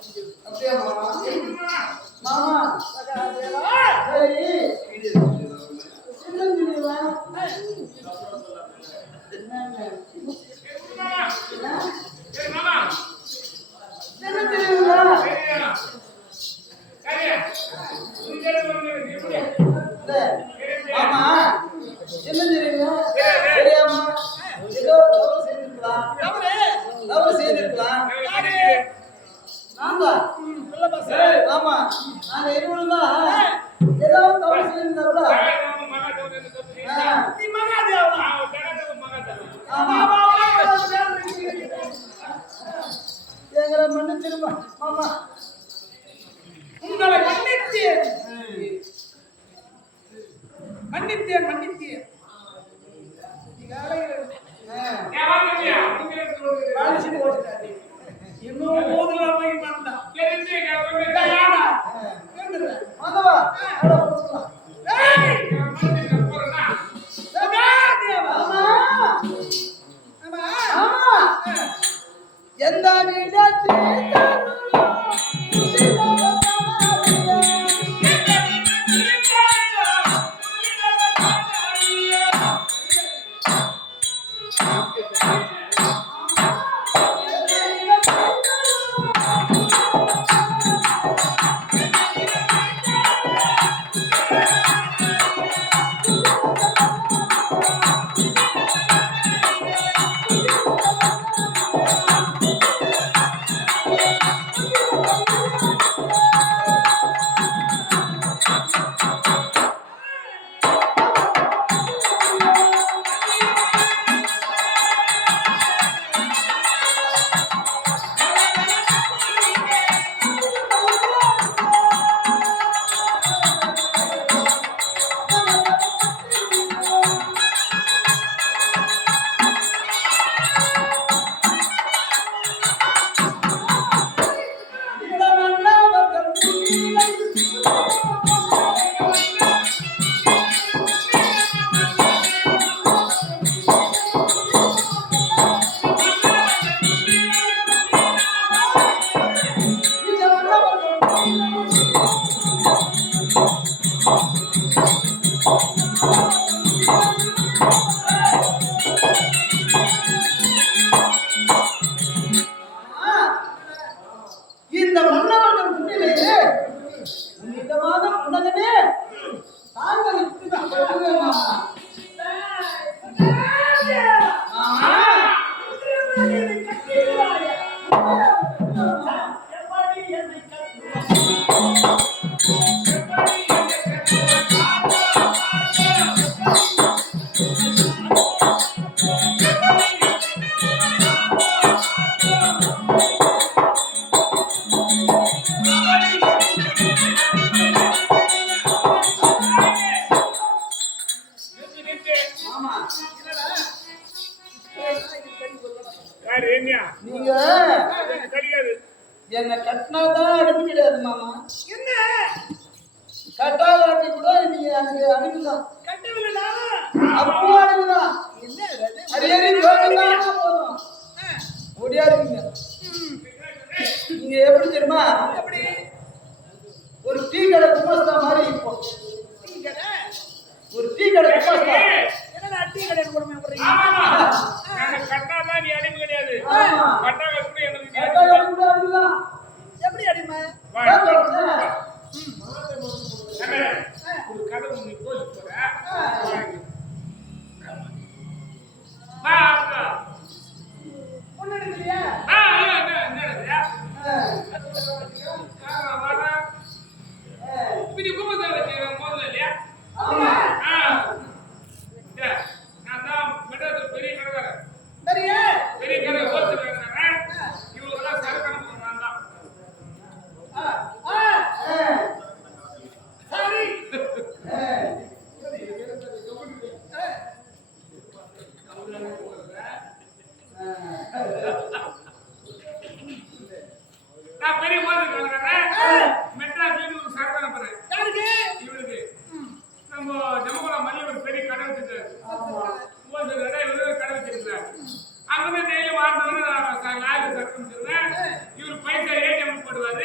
அப்படியா மாமா? மாமா சகாதேவா. சரி சின்னஞ்சிறியவா? என்னங்க? சரி மாமா சின்னஞ்சிறியவா? சரியா சரியா நீங்க எப்படி இல்ல. மாமா சின்னஞ்சிறியவா? தெரியாமா? ஏதோ தவறு செய்திருக்கலாம். தவறு செய்திருக்கலாம். யாரு? நான் தான். சொல்ல பாஸ். ஆமா நாங்க இருவரும் தான் ஏதாவது தவறு செய்திருந்தா கூட நீ மகாதேவா. ஆமா மாமாவா? எங்களை மன்னிச்சிருமா மாமா. உங்களை மன்னித்தேன். மன்னித்தேன் மன்னித்தேன். மனுஷன் ஓடிட்டாரு. இன்னும் மோதல போய் வந்தான். மாதவா அட போலாம். ஏய்! சகாதேவா. ஆமா ஆமா. ஆமா எந்த நிலத்தில் இந்த மன்னவர்கள் முன்னிலையிலே உன்னிதமாக மன்னகனே தாங்கள் இப்படி சொல்லுங்க மாமா. மாமா என்னை கட்டிடுவாயா? எப்படி என்னை கட்டுவாயா? மாமா நீங்க கிடைக்காது என்னை கட்டினாதான் அனுப்பி கிடையாது மாமா. என்ன கட்டாதாட்டி கூட நீங்க எனக்கு அனுப்பிதான் கட்டவில்லை? அப்போ அனுப்பிதான் என்ன அது? அரியறி போதும் ஓடியாருங்க. நீங்க எப்படி தெரியுமா? எப்படி? ஒரு டீ கடை குமாஸ்தா மாதிரி இப்போ டீ கடை? ஒரு டீ கடை குமாஸ்தா. என்னடா டீ கடை கொடுமை பண்றீங்க? கட்டாதான் நீ அனுப்பி கிடையாது ஆமா. கட்டாக கூட எனக்கு கட்டாதாட்டி கூட அனுப்பிதான். எப்படி அடிமை? ஏன் சொல்றேன்? ஒரு கதை நீ போய் போற ஒண்ணு இல்லையா? ஆமா. சரியா? சரி. நான் பெரிய மெட்ராஸ்ல ஒரு சரக்கான போறேன் யாருக்கு? இவளுக்கு நம்ம ஜமகுலா மல்லி ஒரு பெரிய கடை வச்சிருக்காரு கடை வச்சிருக்காரு அங்கிருந்து டெய்லி வாழ்ந்தவரை லாரி சரக்கு வச்சிருந்தேன் இவர் பைசா ஏடிஎம் போடுவாரு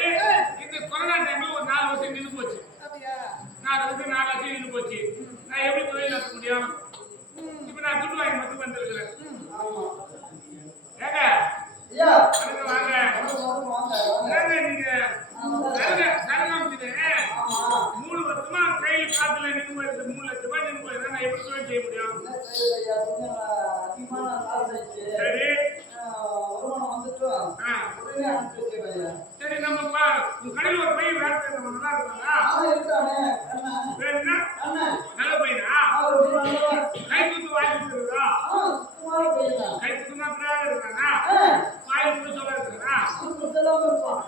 உன் கடையில் ஒரு பையன் வேலை செய்யறவங்க நல்லா இருக்காங்களா? இருக்கானே அண்ணா. பேர் என்ன? அண்ணா நல்ல பையனா? அவர் நல்லவா. கை குத்து வாய் குத்துறதா? சுத்தமான பையன். கை குத்து மாத்திரம் இருக்கானா? வாய் குத்து சொல்ல இருக்கானா? சுத்தமா இருப்பான்.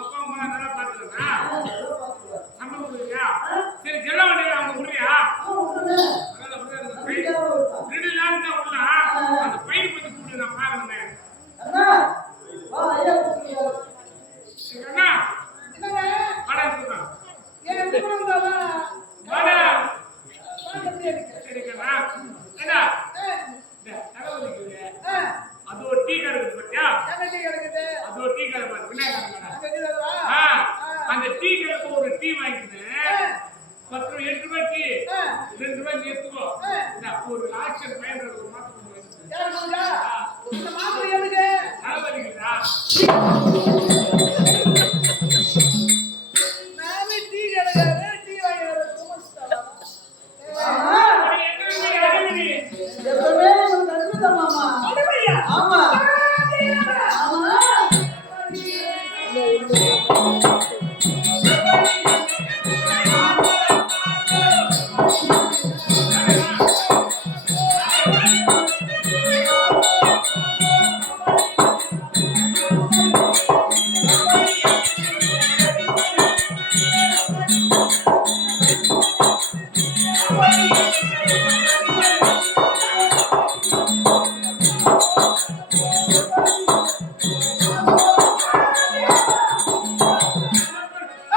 அப்பா அம்மா நல்லா பாத்துக்கிறா? நல்லா பாத்துக்குவார். சம்பளம் கொடுக்குறியா? சரி ஜெல்ல வண்டியில அவங்க கொடுறியா? உடனே அதனால அப்படியே இருக்கு. அடிக்காம இருப்பான். 2 நாள் தான் உள்ள அந்த பையன் கொஞ்சம் கூப்பிட்டு நான் பாக்கணுமே. அண்ணா வா ஐயா கூப்பிடுறாரு. அண்ணா என்னங்க வாடா கொடுத்தான். ஏன் எப்படி வந்தாதா வாடா எப்படி இருக்கு சரிக்கண்ணா. ஏடா அது ஒரு டீ கடை இருக்கு பாத்தியா? என்ன கிடைக்குது அது ஒரு டீ கடை பாரு விநாயகர் கடை. கிடைக்குதா அந்த டீ கடைக்கு ஒரு டீ வாங்கிக்கினேன். 10 ரூபாய் 8 ரூபாய் டீ 2 ரூபாய் எடுத்துக்கோ. ஒரு லாட்சம் பையன் ஒரு மாசம் யார் சொல்றா இந்த மாத்திரை எதுக்கு அளவரிக்குதா? நாமே டீ கிடைக்காது டீ வாங்கி எப்பவுமே ஒரு அற்புதம் மாமா. அடிமையா ஆமா ஆமா.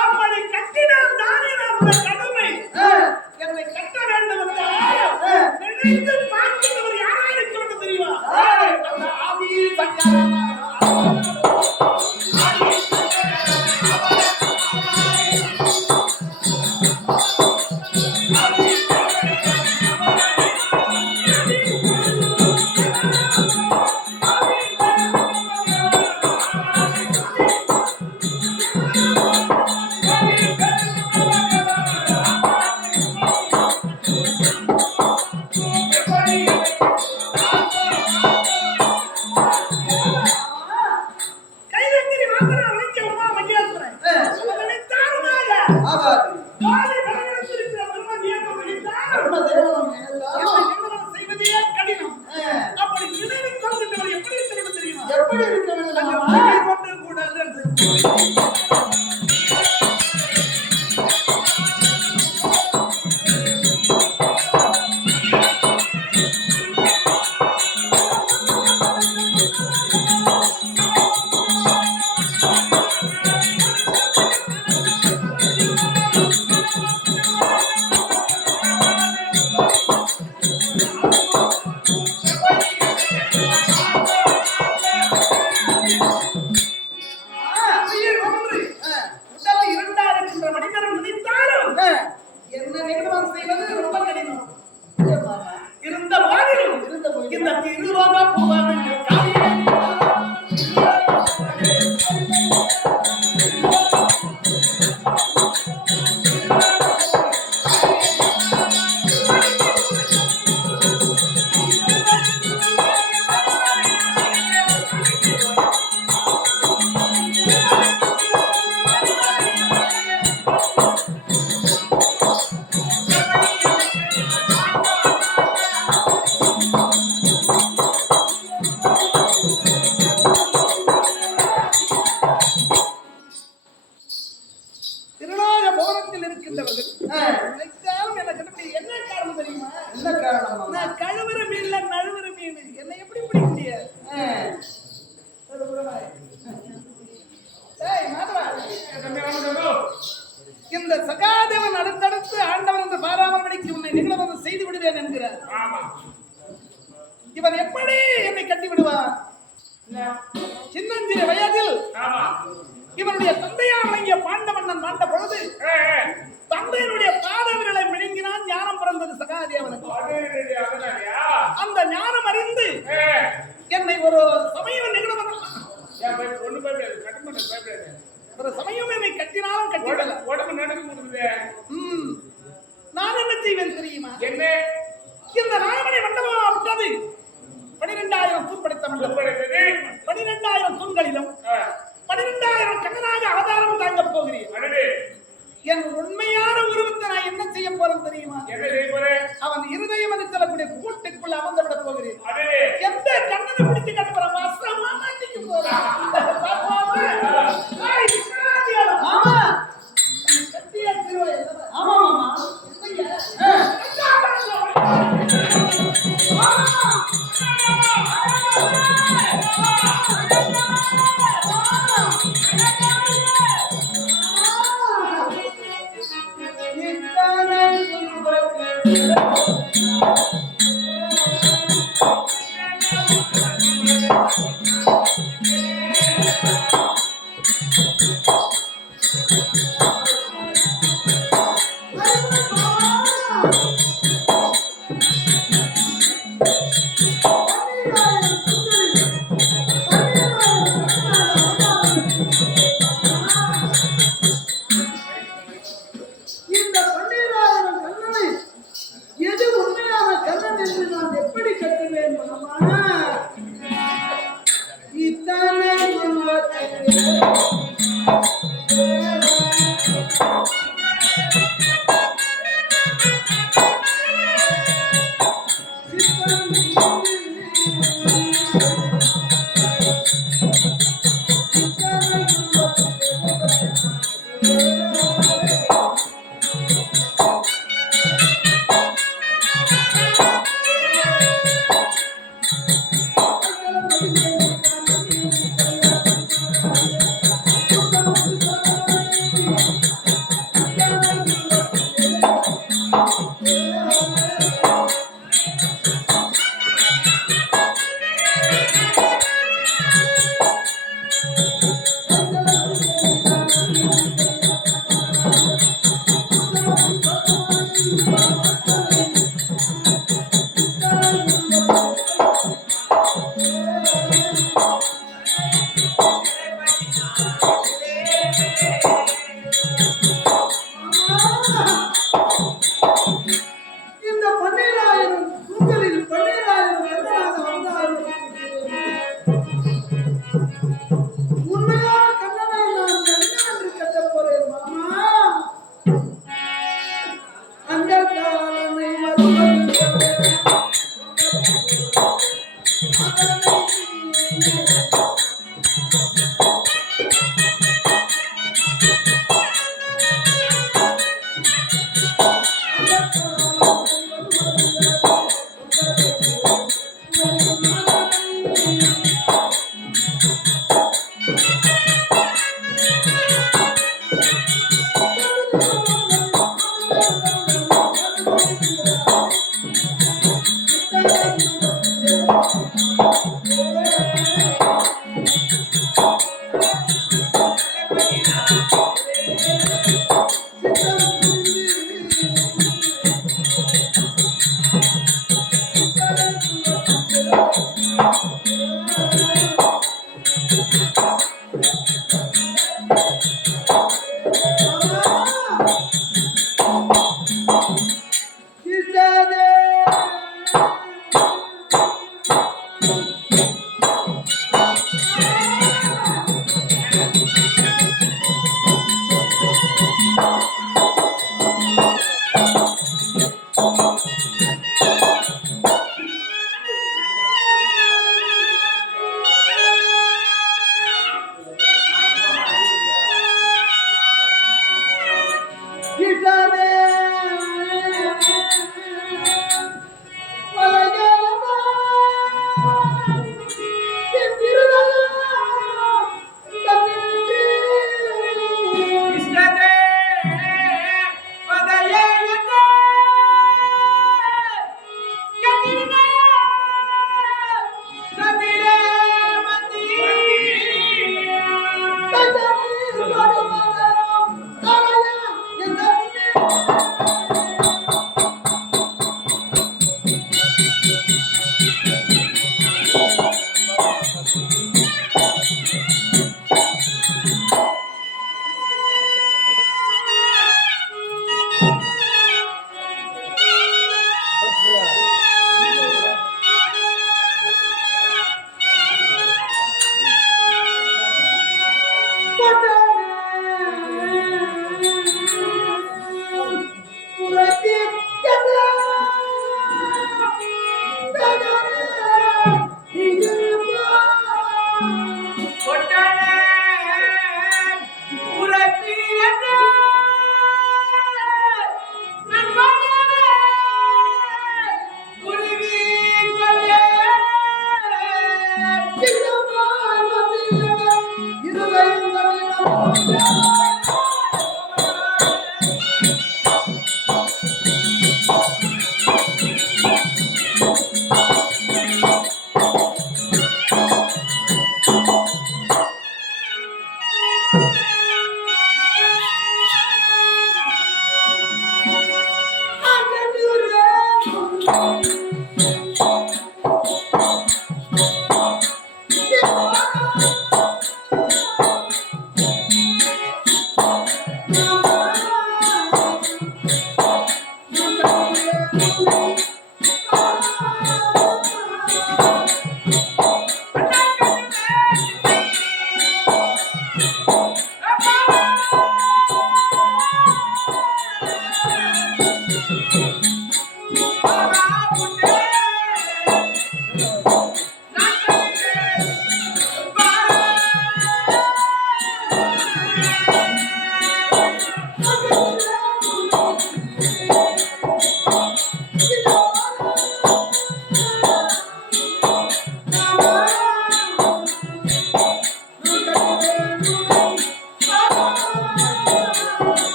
அப்படி கட்டினால் தானே நம்முடைய கடமை என்னை கட்ட வேண்டும் என்றால் நினைத்து பார்க்கிறவர் யாரா இருக்கிறது தெரியுமா அந்த ஆதி சங்கரனா கைதங்கி மாத்திரம் வைக்க உமா மகிழ்கிறேன் அதனை தாருமாக ஆகாது. ஆதி பலகத்திருக்கிற பிரம்மதேவன் விழித்தார் நம்ம தேவனம் நினைத்தாலும் நிறுவனம் செய்வதே கடினம் அப்படி நினைவு கொள்கின்றவர் எப்படி இருக்கிறது தெரியுமா எப்படி இருக்க வேண்டும் மாமா? வாழ்க்கை கொண்டு கூடாது என்று உயிர் ஒன்று உடல் இரண்டா இருக்கின்ற மனிதன் நினைத்தாலும் என்ன நிறுவனம் செய்வது ரொம்ப கடினம் இருந்த போதிலும் இந்த திருரோக புகாரின் காரியம் திருநாக போனத்தில் இருக்கின்றவர்கள் நினைத்தாலும் எனக்கு எப்படி என்ன காரணம் தெரியுமா என்ன காரணம் மாமா? நான் கழுவுற மீன்ல நழுவுற மீன் என்னை எப்படி பிடிக்க முடியாது ஒரு புறமாய். ஏய், மாதவா, இந்த சகாதேவன் அடுத்தடுத்து ஆண்டவன் என்று பாராமல் படிக்க உன்னை நிகழவன் செய்து விடுவேன் என்கிறார் இவன் எப்படி என்னை கட்டி விடுவான் சின்னஞ்சிறு வயதில் இவனுடைய தந்தையார் வழங்கிய பாண்டவண்ணன் மாண்ட பொழுது தந்தையனுடைய பாதவிரலை விழுங்கினான் ஞானம் பிறந்தது சகாதேவனுக்கு அந்த ஞானம் அறிந்து என்னை ஒரு சமயம் நிகழ்வன் ஒரு சமயம் என்னை கட்டினாலும் கட்டிவிடல உடம்பு நடுக்கு கொடுக்குது. நான் என்ன செய்வேன் தெரியுமா என்ன இந்த நாகமணி மண்டபம் விட்டது 12,000 தூண் படைத்த மண்டபம் 12,000 தூண்களிலும் 12,000 கண்ணனாக அவதாரம் தாங்க போகிறேன். அடடே, என் உண்மையான உருவத்தை நான் என்ன செய்ய போறேன் தெரியுமா? என்ன செய்ய போறேன்? அவன் இருதயம் என்று சொல்லக்கூடிய கூட்டுக்குள்ள அமர்ந்து விட போகிறேன். அடடே, எந்த கண்ணனை பிடிச்சு கட்ட போற மாசமா மாட்டிக்க போறேன். ஆமா கத்தியா திருவாய். ஆமா மாமா. இந்த பன்னீராயிரம் கண்ணனை எது உண்மையான கண்ணன் என்று நான் எப்படி கட்டுவேன் மாமா? இத்தனை உருவத்தில்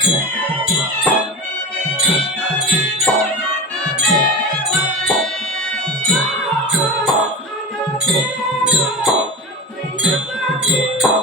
Thank you.